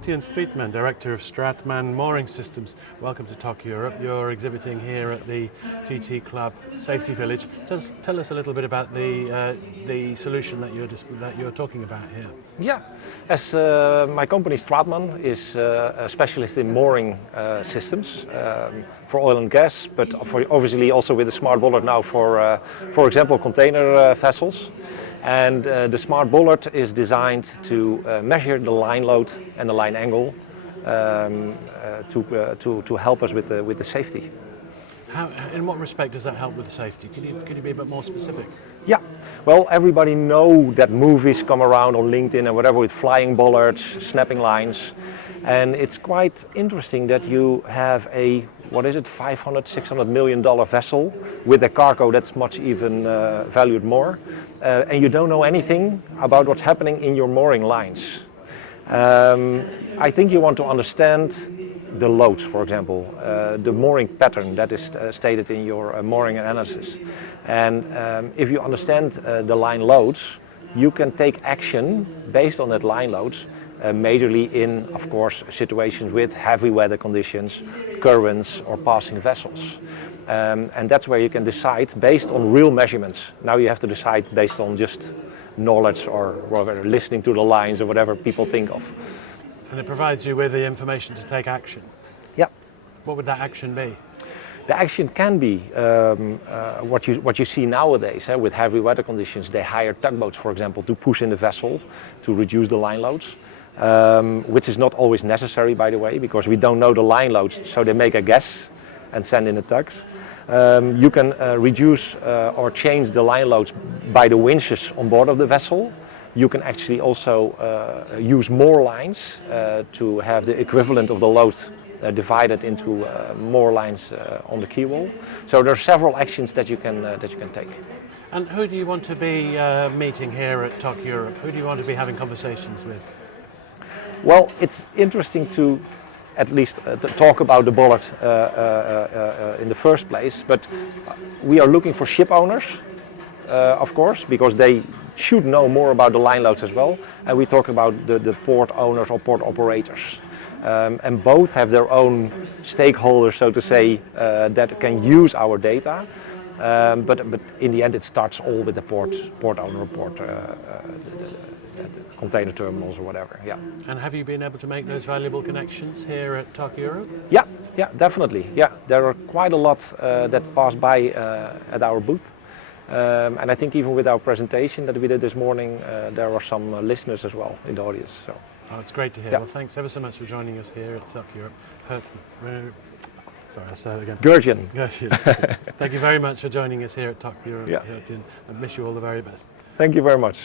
Gertjan Strietman, Director of Straatman Mooring Systems. Welcome to TOC Europe. You're exhibiting here at the TT Club Safety Village. Tell us a little bit about the solution that you're talking about here. Yeah, as my company Straatman is a specialist in mooring systems for oil and gas, but obviously also with the smart bollard now for example, container vessels. And the smart bollard is designed to measure the line load and the line angle to help us with the safety. In what respect does that help with the safety? Could you be a bit more specific? Yeah, well, everybody know that movies come around on LinkedIn and whatever with flying bollards, snapping lines. And it's quite interesting that you have a, what is it, $500, $600 million vessel with a cargo that's much even valued more. And you don't know anything about what's happening in your mooring lines. I think you want to understand the loads, for example, the mooring pattern that is stated in your mooring analysis. And if you understand the line loads, you can take action based on that line loads, majorly in, of course, situations with heavy weather conditions, currents or passing vessels. And that's where you can decide based on real measurements. Now you have to decide based on just knowledge or rather listening to the lines or whatever people think of. And it provides you with the information to take action. Yeah. What would that action be? The action can be what you see nowadays with heavy weather conditions. They hire tugboats, for example, to push in the vessel to reduce the line loads, which is not always necessary, by the way, because we don't know the line loads, so they make a guess and send in the tugs. You can reduce or change the line loads by the winches on board of the vessel. You can actually also use more lines to have the equivalent of the load divided into more lines on the key wall. So there are several actions that you can take. And who do you want to be meeting here at TOC Europe? Who do you want to be having conversations with? Well, it's interesting to at least talk about the bollard in the first place, but we are looking for ship owners, of course, because they should know more about the line loads as well, and we talk about the port owners or port operators. And both have their own stakeholders, so to say, that can use our data, but in the end it starts all with the port owner, container terminals or whatever. Yeah. And have you been able to make those valuable connections here at TOC Europe? Yeah, definitely. Yeah, there are quite a lot that pass by at our booth. And I think even with our presentation that we did this morning, there are some listeners as well in the audience. So. Oh, it's great to hear. Yeah. Well, thanks ever so much for joining us here at TOC Europe. Sorry, I'll say that again. Gertjan. Thank you very much for joining us here at TOC Europe, yeah. Gertjan. I wish you all the very best. Thank you very much.